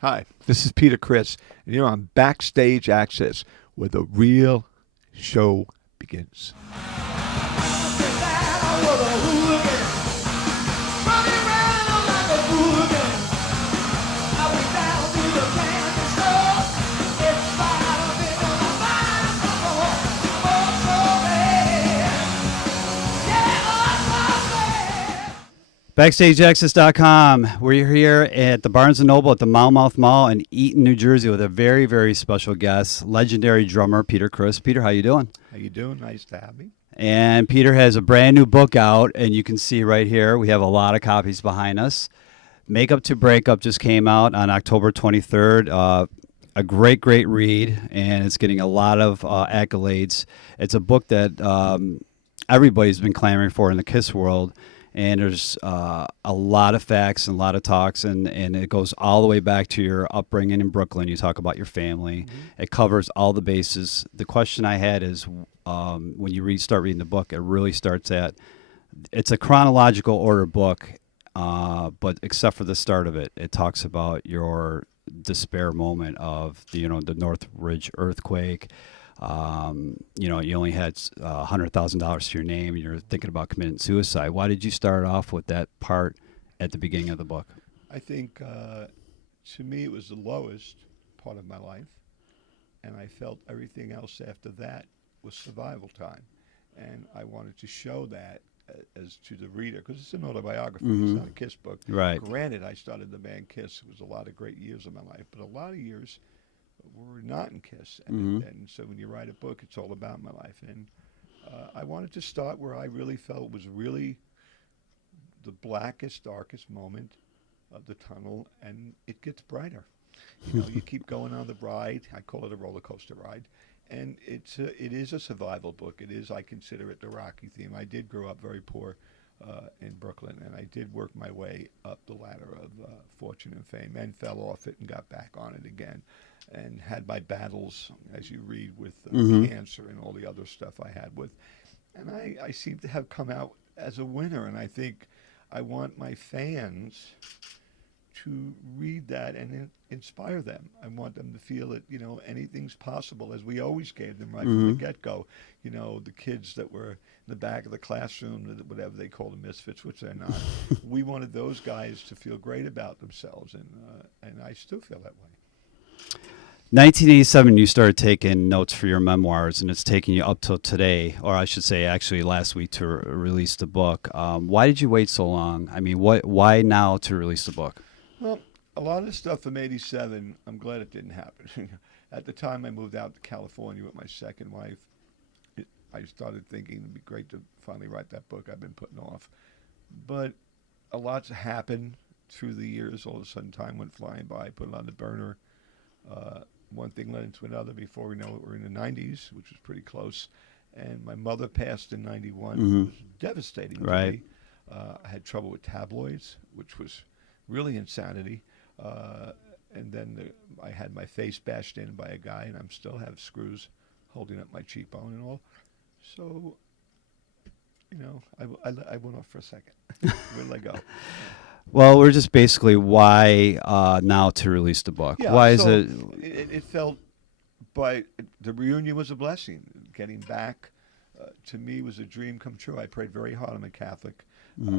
Hi, this is Peter Criss, and you're on Backstage Access, where the real show begins. BackstageAxxess.com. We're here at the Barnes & Noble at the Monmouth Mall in Eaton, New Jersey with a very, very special guest, legendary drummer Peter Criss. Peter, how you doing? How you doing? Nice to have me. And Peter has a brand new book out, and you can see right here, we have a lot of copies behind us. Makeup to Breakup just came out on October 23rd. A great, great read, and it's getting a lot of accolades. It's a book that everybody's been clamoring for in the KISS world. And there's a lot of facts and a lot of talks, and it goes all the way back to your upbringing in Brooklyn. You talk about your family. Mm-hmm. It covers all the bases. The question I had is when you start reading the book, it really starts at, it's a chronological order book, but except for the start of it, it talks about your despair moment of the Northridge earthquake. You only had $100,000 to your name, and you're thinking about committing suicide. Why did you start off with that part at the beginning of the book? I think, to me, it was the lowest part of my life, and I felt everything else after that was survival time, and I wanted to show that as to the reader, because it's an autobiography. Mm-hmm. It's not a KISS book. Right. Granted, I started the band KISS. It was a lot of great years of my life, but a lot of years were not in KISS. And so when you write a book, it's all about my life. And I wanted to start where I really felt was really the blackest, darkest moment of the tunnel, and it gets brighter. You keep going on the ride. I call it a roller coaster ride. And it is a survival book. It is, I consider it the Rocky theme. I did grow up very poor in Brooklyn, and I did work my way up the ladder of fortune and fame, and fell off it and got back on it again, and had my battles, as you read, with cancer and all the other stuff I had with. And I seem to have come out as a winner, and I think I want my fans to read that and inspire them. I want them to feel that, anything's possible, as we always gave them right from the get-go. The kids that were in the back of the classroom, whatever they call the misfits, which they're not. We wanted those guys to feel great about themselves, and I still feel that way. 1987, you started taking notes for your memoirs, and it's taking you up till today, or I should say actually last week, to release the book. Why did you wait so long? I mean, why now to release the book? Well, a lot of the stuff from 87, I'm glad it didn't happen. At the time I moved out to California with my second wife, I started thinking it'd be great to finally write that book I've been putting off. But a lot's happened through the years. All of a sudden time went flying by. I put it on the burner. One thing led into another. Before we know it, we're in the 90s, which was pretty close. And my mother passed in 91. It was devastating to me. I had trouble with tabloids, which was really insanity. And then I had my face bashed in by a guy, and I still have screws holding up my cheekbone and all. So, I went off for a second. Where did I go? Well, we're just basically why now to release the book? Yeah, why so is it? It felt, but the reunion was a blessing. Getting back to me was a dream come true. I prayed very hard. I'm a Catholic.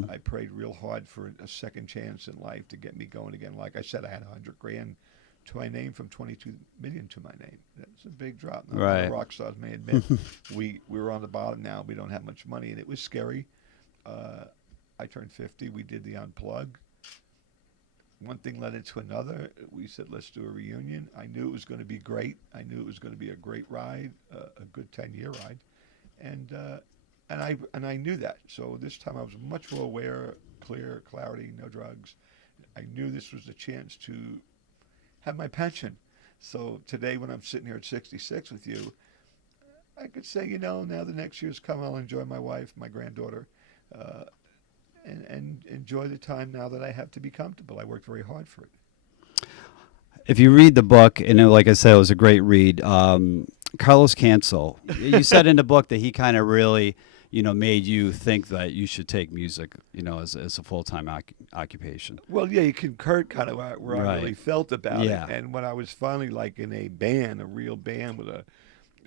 I prayed real hard for a second chance in life to get me going again. Like I said, I had $100,000 to my name from $22 million to my name. That's a big drop. Now, right. A lot of rock stars may admit we were on the bottom now. We don't have much money, and it was scary. I turned 50. We did the Unplug. One thing led into another. We said, let's do a reunion. I knew it was going to be great. I knew it was going to be a great ride, a good 10-year ride. And I knew that. So this time I was much more aware, clear, clarity, no drugs. I knew this was a chance to have my pension. So today when I'm sitting here at 66 with you, I could say, now the next year's come, I'll enjoy my wife, my granddaughter, and enjoy the time now that I have to be comfortable. I worked very hard for it. If you read the book, and like I said, it was a great read. Carlos Cancel, you said in the book that he kind of really, made you think that you should take music, as a full-time occupation? Well, yeah, you concurred kind of where I Right. really felt about Yeah. it. And when I was finally like in a band, a real band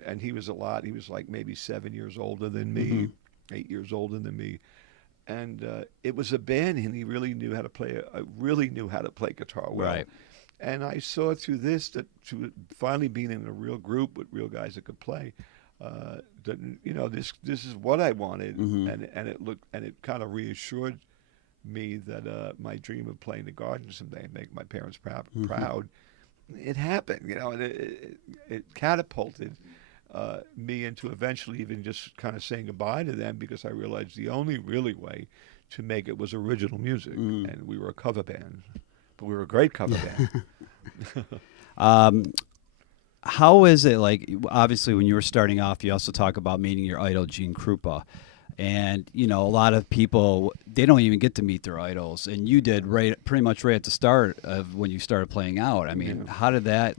and he was like maybe 7 years older than me, Hmm. 8 years older than me. And it was a band, and he really knew how to really knew how to play guitar well. Right. And I saw through this that to finally being in a real group with real guys that could play, that this is what I wanted, Hmm. and it kind of reassured me that my dream of playing the Garden someday and make my parents proud, it happened, and it catapulted me into eventually even just kind of saying goodbye to them, because I realized the only really way to make it was original music, and we were a cover band, but we were a great cover band. How is it, like, obviously when you were starting off, you also talk about meeting your idol, Gene Krupa. And, a lot of people, they don't even get to meet their idols. And you did pretty much right at the start of when you started playing out. I mean, Yeah. how did that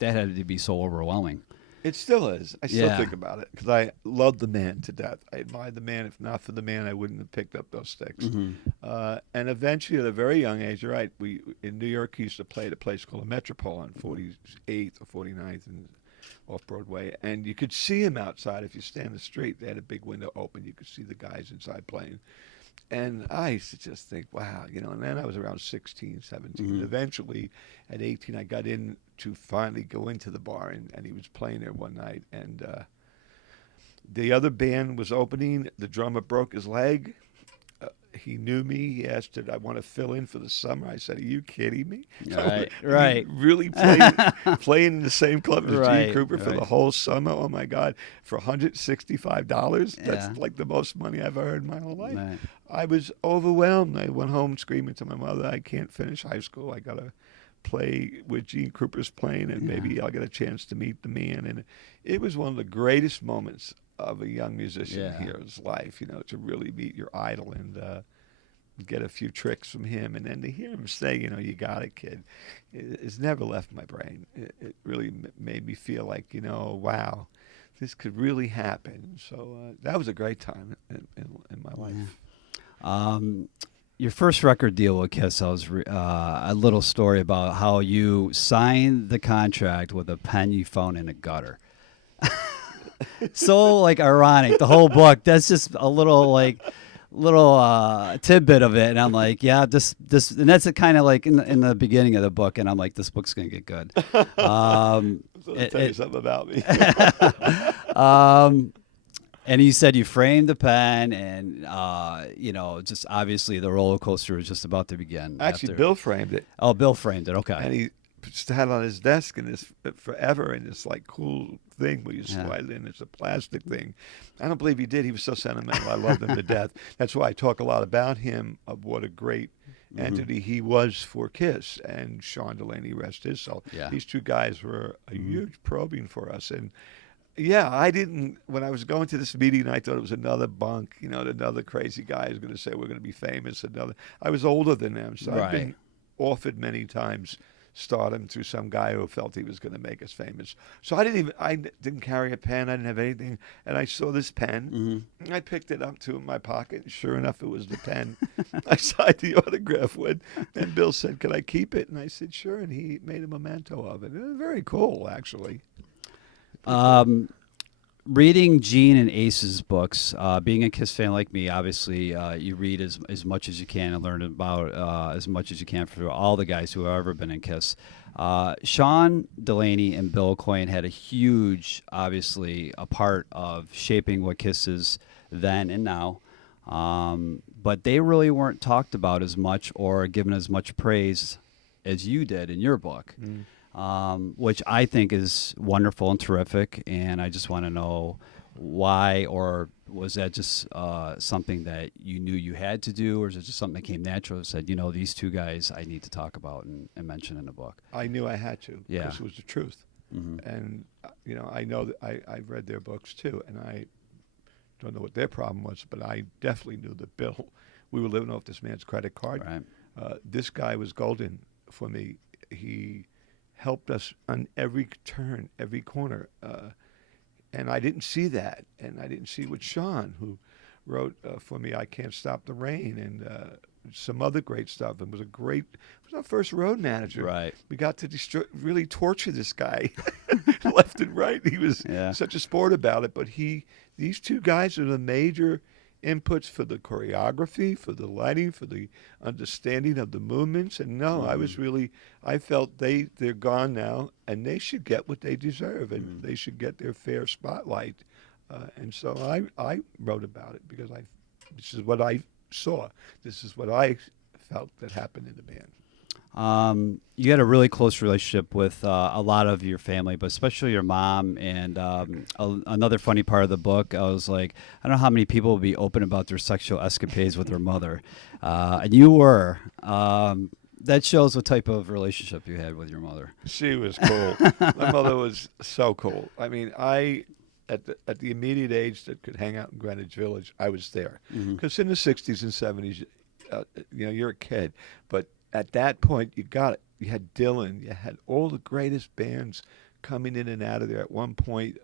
had to be so overwhelming? It still is. I still Yeah. think about it because I love the man to death. I admire the man. If not for the man, I wouldn't have picked up those sticks. Hmm. And eventually, at a very young age, you're right. We in New York he used to play at a place called a Metropole on 48th or 49th and off Broadway, and you could see him outside if you stand in the street. They had a big window open. You could see the guys inside playing. And I used to just think, wow, and then I was around 16, 17. Mhm. And eventually, at 18, I got in to finally go into the bar, and he was playing there one night. And the other band was opening. The drummer broke his leg. He knew me. He asked, did I want to fill in for the summer? I said, are you kidding me? Right, He right. really playing in the same club as Right, Gene Krupa for the right. whole summer. Oh, my God. For $165? Yeah. That's like the most money I've ever heard in my whole life. Right. I was overwhelmed. I went home screaming to my mother, I can't finish high school. I got to play with Gene Krupa's playing, and maybe I'll get a chance to meet the man. And it was one of the greatest moments of a young musician here's life, to really meet your idol and get a few tricks from him. And then to hear him say, you got it, kid, it's never left my brain. It really made me feel like, wow, this could really happen. So that was a great time in my life. Your first record deal with Kiss, I was a little story about how you signed the contract with a pen you found in a gutter. So ironic, the whole book. That's just a little tidbit of it, and I'm like, yeah, this, and that's kind of in the beginning of the book, and I'm like, this book's gonna get good. So I'll tell you something about me. And you said you framed the pen, and just obviously the roller coaster was just about to begin. Actually, Bill framed it. Oh, Bill framed it. Okay. And he had it on his desk in this forever in this cool thing where you slide it in. It's a plastic thing. I don't believe he did. He was so sentimental. I loved him to death. That's why I talk a lot about him, of what a great entity he was for Kiss, and Sean Delaney, rest his soul. Yeah. These two guys were a huge probing for us. And yeah, when I was going to this meeting, I thought it was another bunk, another crazy guy who's going to say we're going to be famous. I was older than them, so I've been offered many times stardom through some guy who felt he was going to make us famous. So I didn't carry a pen. I didn't have anything. And I saw this pen. And I picked it up in my pocket. And sure enough, it was the pen I signed the autograph with. And Bill said, "Can I keep it?" And I said, "Sure." And he made a memento of it. It was very cool, actually. Reading Gene and Ace's books, being a Kiss fan like me, obviously you read as much as you can and learn about as much as you can for all the guys who have ever been in Kiss. Sean Delaney and Bill Coyne had a huge, obviously, a part of shaping what Kiss is then and now. But they really weren't talked about as much or given as much praise as you did in your book. Which I think is wonderful and terrific, and I just want to know why, or was that just something that you knew you had to do, or is it just something that came natural and said, these two guys I need to talk about and mention in the book? I knew I had to, Yeah. because it was the truth. And, I know that I've read their books too, and I don't know what their problem was, but I definitely knew that Bill, we were living off this man's credit card. Right. This guy was golden for me. He helped us on every turn, every corner. And I didn't see that. And I didn't see with Sean, who wrote for me I Can't Stop the Rain and some other great stuff. It was our first road manager. Right. We got to really torture this guy left and right. He was such a sport about it, but these two guys are the major inputs for the choreography, for the lighting, for the understanding of the movements. And I felt they're gone now, and they should get what they deserve, and they should get their fair spotlight. And so I wrote about it because this is what I saw. This is what I felt that happened in the band. You had a really close relationship with a lot of your family, but especially your mom. And another funny part of the book, I was like, I don't know how many people will be open about their sexual escapades with their mother. And you were. That shows what type of relationship you had with your mother. She was cool. My mother was so cool. I mean, at the immediate age that could hang out in Greenwich Village, I was there. Because in the 60s and 70s, you're a kid. But at that point, you got it. You had Dylan. You had all the greatest bands coming in and out of there. At one point,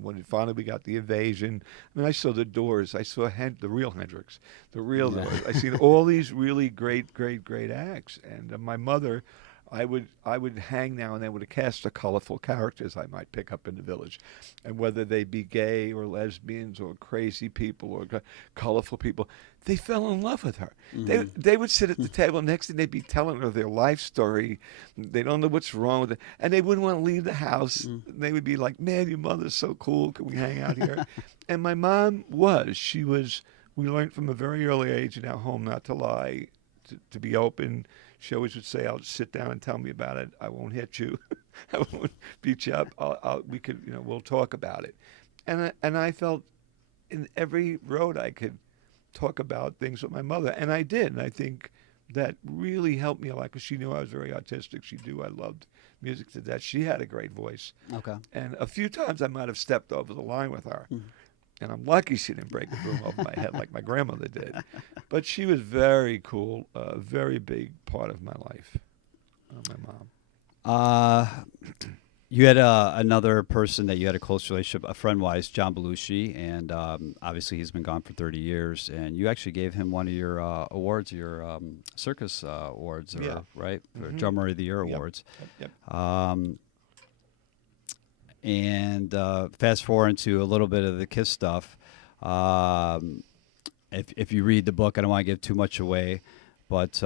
when finally we got the Invasion, I mean, I saw the Doors. I saw the real Hendrix, the real Doors. I seen all these really great acts. And my mother, I would hang now and then with a cast of colorful characters I might pick up in the village, and whether they be gay or lesbians or crazy people or colorful people, they fell in love with her. They would sit at the table next and they'd be telling her their life story. They don't know what's wrong with it, and they wouldn't want to leave the house. They would be like, "Man, your mother's so cool. Can we hang out here?" And my mom she was. We learned from a very early age in our home not to lie, to be open. She always would say, "I'll sit down and tell me about it. I won't hit you. I won't beat you up. We'll talk about it." And I felt in every road I could talk about things with my mother, and I did. And I think that really helped me a lot because she knew I was very artistic. She knew I loved music to death. She had a great voice. Okay. And a few times I might have stepped over the line with her. And I'm lucky she didn't break a broom over my head like my grandmother did. But she was very cool, a very big part of my life, my mom. You had another person that you had a close relationship, a friend-wise, John Belushi, and obviously he's been gone for 30 years. And you actually gave him one of your awards, your circus awards, right? For Drummer of the Year awards. Yep. And fast forward into a little bit of the Kiss stuff. If you read the book, I don't want to give too much away, but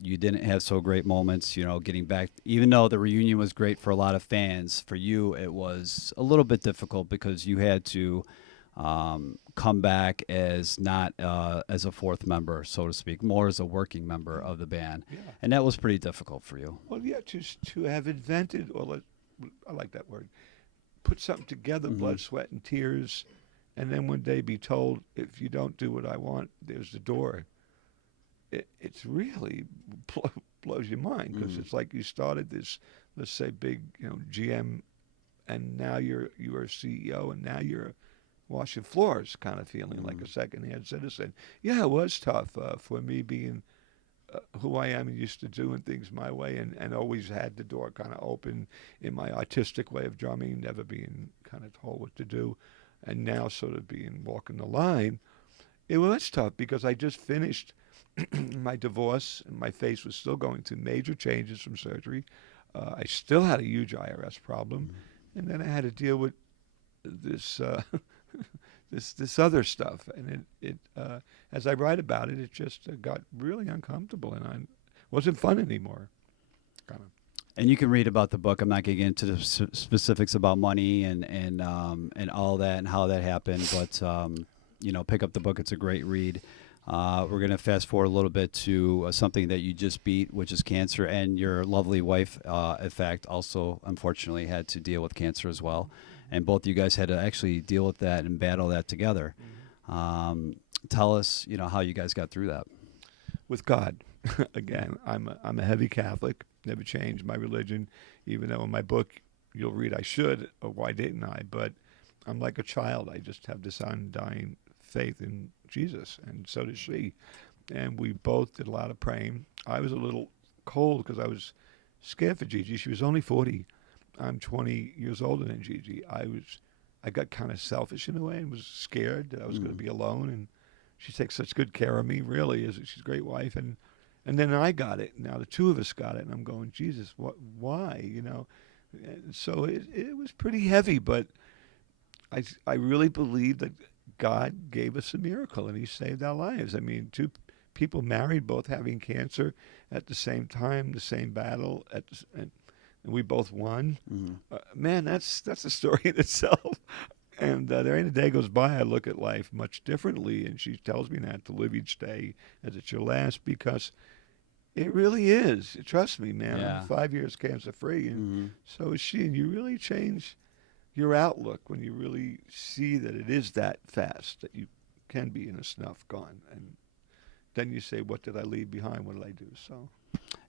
you didn't have so great moments, getting back. Even though the reunion was great for a lot of fans, for you it was a little bit difficult because you had to come back as not as a fourth member, so to speak, more as a working member of the band. Yeah. And that was pretty difficult for you. Well, yeah, to have invented, I like that word, put something together, blood, sweat, and tears, and then one day be told, if you don't do what I want, there's the door. It's really blows your mind because it's like you started this, let's say, big GM, and now you are CEO, and now you're washing floors, kind of feeling like a second-hand citizen. Yeah, it was tough for me being who I am and used to doing things my way, and always had the door kind of open in my artistic way of drumming, never being kind of told what to do, and now sort of walking the line. It was tough because I just finished my divorce, and my face was still going through major changes from surgery. I still had a huge IRS problem, and then I had to deal with this this other stuff, and it as I write about it, it just got really uncomfortable, and it wasn't fun anymore. Kind of. And you can read about the book. I'm not going to get into the specifics about money and all that and how that happened, but pick up the book. It's a great read. We're going to fast forward a little bit to something that you just beat, which is cancer, and your lovely wife, in fact, also unfortunately had to deal with cancer as well. And both of you guys had to actually deal with that and battle that together. Tell us, how you guys got through that. With God. Again, I'm a heavy Catholic, never changed my religion, even though in my book you'll read I should, or why didn't I? But I'm like a child. I just have this undying faith in Jesus, and so does she. And we both did a lot of praying. I was a little cold because I was scared for Gigi. She was only 40. I'm 20 years older than Gigi. I got kind of selfish in a way and was scared that I was going to be alone. she takes such good care of me. Really, she's a great wife, and then I got it. Now the two of us got it, and I'm going, Jesus, why? And so it was pretty heavy, but I really believe that God gave us a miracle, and He saved our lives. I mean, two people married, both having cancer at the same time, the same battle, and we both won. Mm-hmm. Man, that's a story in itself. And there ain't a day goes by I look at life much differently, and she tells me that, to live each day as it's your last, because it really is. Trust me, man. Yeah. I'm 5 years cancer-free, and Mm-hmm. so is she. And you really change your outlook when you really see that it is that fast, that you can be in a snuff gone. And then you say, what did I leave behind? What did I do? So.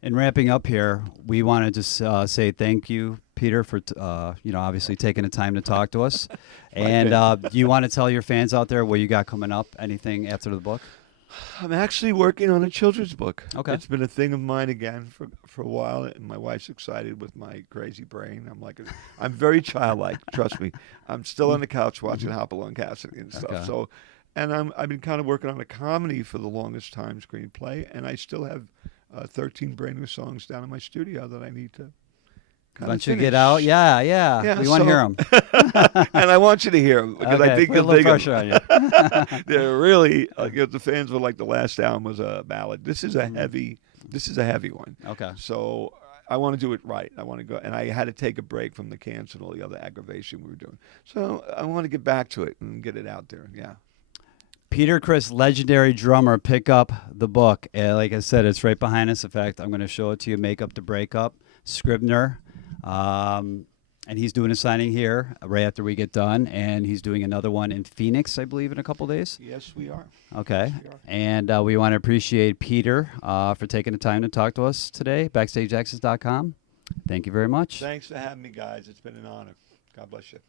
In wrapping up here, we want to just say thank you, Peter, for obviously taking the time to talk to us. And do you want to tell your fans out there what you got coming up? Anything after the book? I'm actually working on a children's book. Okay. It's been a thing of mine again for a while, and my wife's excited with my crazy brain. I'm very childlike. Trust me. I'm still on the couch watching Hopalong Cassidy and stuff. Okay. So, and I've been kind of working on a comedy for the longest time, screenplay, and I still have 13 brand new songs down in my studio that I need to Once you get out, yeah. We want to hear them. And I want you to hear them, because I think put a you'll little dig pressure them. on you. They're really, the fans were like, the last album was a ballad. This is a heavy one. Okay. So I want to do it right. I want to go, and I had to take a break from the cancer and all the other aggravation we were doing. So I want to get back to it and get it out there. Yeah. Peter Criss, legendary drummer, pick up the book. Like I said, it's right behind us. In fact, I'm going to show it to you. Make Up to Break Up, Scribner. And he's doing a signing here right after we get done. And he's doing another one in Phoenix, I believe, in a couple days. Yes, we are. Okay. Yes, we are. And we want to appreciate Peter for taking the time to talk to us today. BackstageAxxess.com. Thank you very much. Thanks for having me, guys. It's been an honor. God bless you.